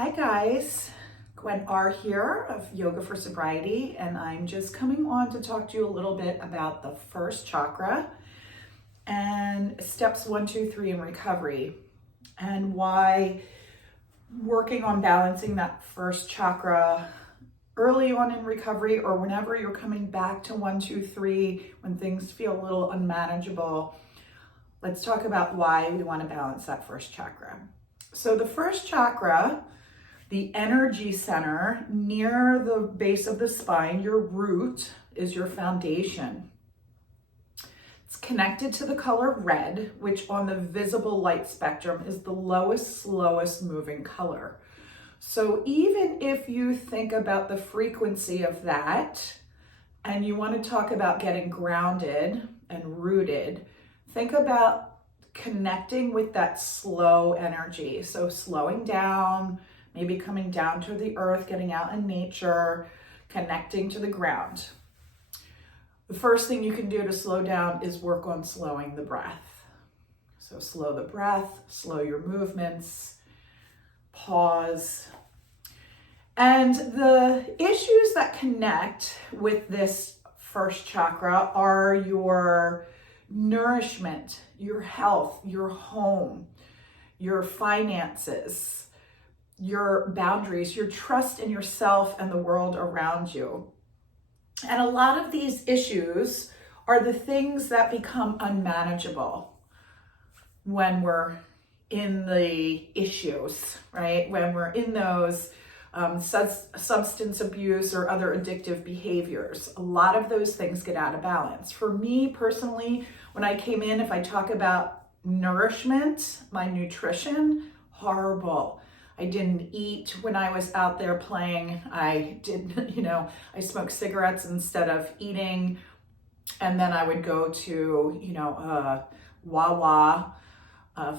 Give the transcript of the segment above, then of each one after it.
Hi guys, Gwen R here of Yoga for Sobriety, and I'm just coming on to talk to you a little bit about the first chakra and steps 1, 2, 3 in recovery, and why working on balancing that first chakra early on in recovery, or whenever you're coming back to 1, 2, 3, when things feel a little unmanageable. Let's talk about why we want to balance that first chakra. So the first chakra, the energy center near the base of the spine, your root, is your foundation. It's connected to the color red, which on the visible light spectrum is the lowest, slowest moving color. So even if you think about the frequency of that, and you want to talk about getting grounded and rooted, think about connecting with that slow energy. So slowing down, maybe coming down to the earth, getting out in nature, connecting to the ground. The first thing you can do to slow down is work on slowing the breath. So slow the breath, slow your movements, pause. And the issues that connect with this first chakra are your nourishment, your health, your home, your finances, your boundaries, your trust in yourself and the world around you. And a lot of these issues are the things that become unmanageable when we're in the issues, right? When we're in those substance abuse or other addictive behaviors. A lot of those things get out of balance. For me personally, when I came in, if I talk about nourishment, my nutrition, horrible. I didn't eat when I was out there playing. I I smoked cigarettes instead of eating. And then I would go to, Wawa,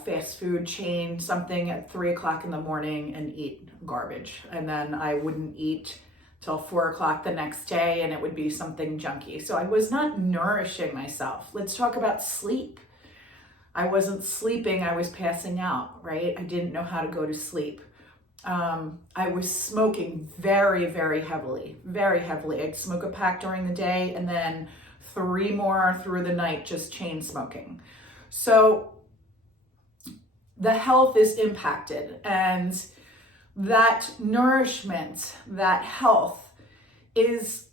fast food chain, something at 3 o'clock in the morning and eat garbage. And then I wouldn't eat till 4 o'clock the next day, and it would be something junky. So I was not nourishing myself. Let's talk about sleep. I wasn't sleeping, I was passing out, right? I didn't know how to go to sleep. I was smoking very, very heavily, very heavily. I'd smoke a pack during the day and then 3 more through the night, just chain smoking. So the health is impacted, and that nourishment, that health is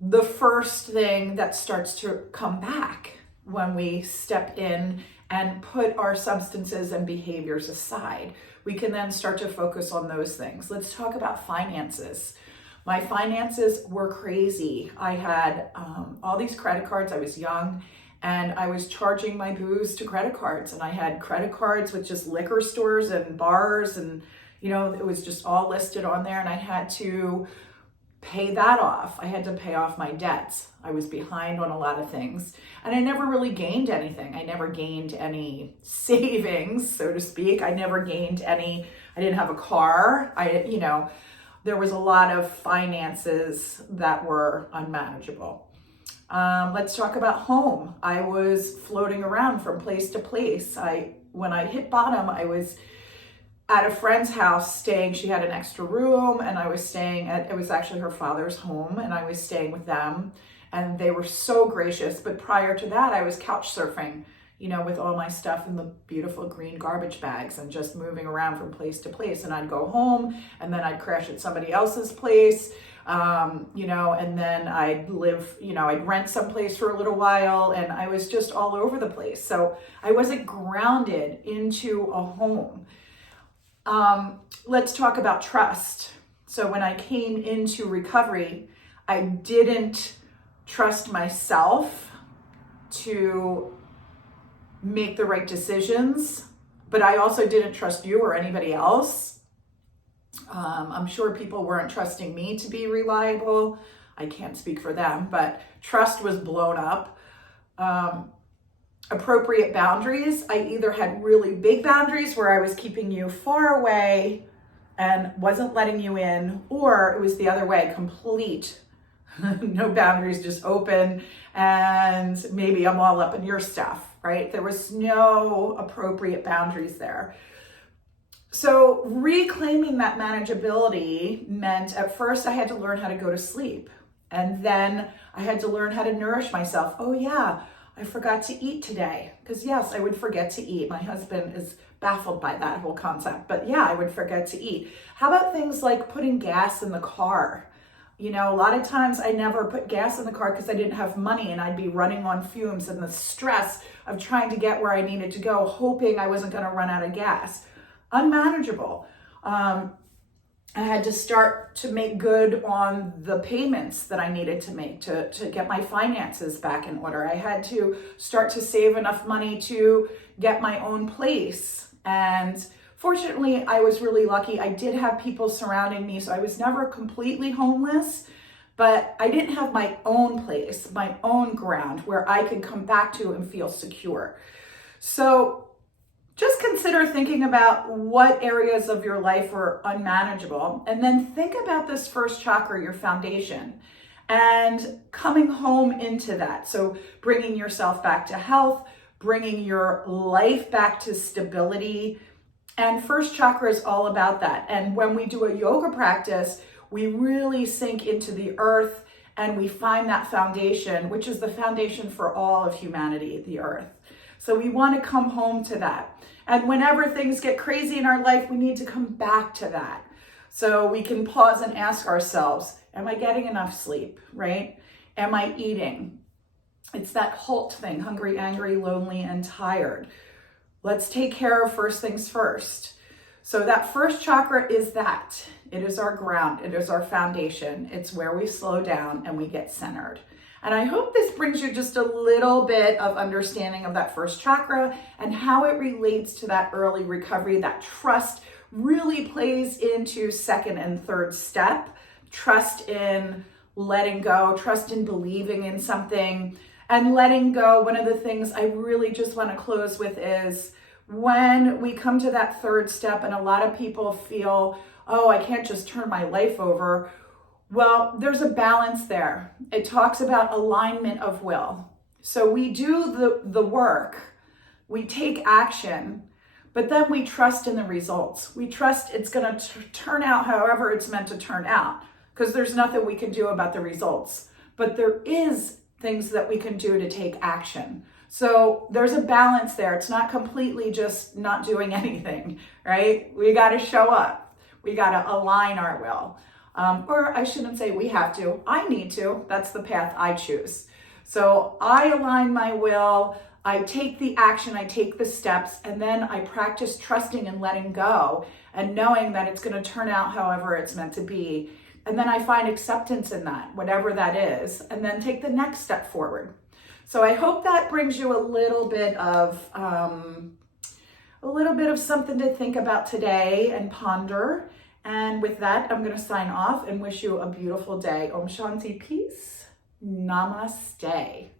the first thing that starts to come back when we step in and put our substances and behaviors aside. We can then start to focus on those things. Let's talk about finances. My finances were crazy. I had all these credit cards. I was young, and I was charging my booze to credit cards. And I had credit cards with just liquor stores and bars, and it was just all listed on there. And I had to pay that off. I had to pay off my debts. I was behind on a lot of things, and I never really gained anything. I never gained any savings, so to speak. I never gained any. I didn't have a car. There was a lot of finances that were unmanageable. Let's talk about home. I was floating around from place to place. When I hit bottom, I was at a friend's house staying. She had an extra room, and I was staying at, it was actually her father's home, and I was staying with them, and they were so gracious. But prior to that, I was couch surfing, with all my stuff in the beautiful green garbage bags and just moving around from place to place. And I'd go home, and then I'd crash at somebody else's place, and then I'd live, I'd rent someplace for a little while, and I was just all over the place. So I wasn't grounded into a home. Let's talk about trust. So when I came into recovery, I didn't trust myself to make the right decisions, but I also didn't trust you or anybody else. I'm sure people weren't trusting me to be reliable. I can't speak for them, but trust was blown up. Appropriate boundaries. I either had really big boundaries where I was keeping you far away and wasn't letting you in, or it was the other way, complete no boundaries, just open, and maybe I'm all up in your stuff, right? There was no appropriate boundaries there. So reclaiming that manageability meant at first I had to learn how to go to sleep. And then I had to learn how to nourish myself. Oh yeah, I forgot to eat today. Because yes, I would forget to eat. My husband is baffled by that whole concept. But yeah, I would forget to eat. How about things like putting gas in the car? You know, a lot of times I never put gas in the car because I didn't have money and I'd be running on fumes and the stress of trying to get where I needed to go, hoping I wasn't going to run out of gas. Unmanageable. I had to start to make good on the payments that I needed to make to get my finances back in order. I had to start to save enough money to get my own place. And fortunately, I was really lucky. I did have people surrounding me, so I was never completely homeless, but I didn't have my own place, my own ground where I could come back to and feel secure. So just consider thinking about what areas of your life are unmanageable, and then think about this first chakra, your foundation, and coming home into that. So bringing yourself back to health, bringing your life back to stability. And first chakra is all about that. And when we do a yoga practice, we really sink into the earth and we find that foundation, which is the foundation for all of humanity, the earth. So we want to come home to that. And whenever things get crazy in our life, we need to come back to that. So we can pause and ask ourselves, am I getting enough sleep, right? Am I eating? It's that HALT thing, hungry, angry, lonely, and tired. Let's take care of first things first. So that first chakra is that. It is our ground. It is our foundation. It's where we slow down and we get centered. And I hope this brings you just a little bit of understanding of that first chakra and how it relates to that early recovery. That trust really plays into second and third step. Trust in letting go, trust in believing in something, and letting go. One of the things I really just want to close with is when we come to that third step, and a lot of people feel, oh, I can't just turn my life over. Well, there's a balance there. It talks about alignment of will. So we do the work, we take action, but then we trust in the results. We trust it's going to turn out however it's meant to turn out, because there's nothing we can do about the results. But there is things that we can do to take action. So there's a balance there. It's not completely just not doing anything, right? We got to show up. We got to align our will. Or I shouldn't say we have to, I need to. That's the path I choose. So I align my will, I take the action, I take the steps, and then I practice trusting and letting go and knowing that it's going to turn out however it's meant to be. And then I find acceptance in that, whatever that is, and then take the next step forward. So I hope that brings you a little bit of something to think about today and ponder. And with that, I'm going to sign off and wish you a beautiful day. Om Shanti, peace. Namaste.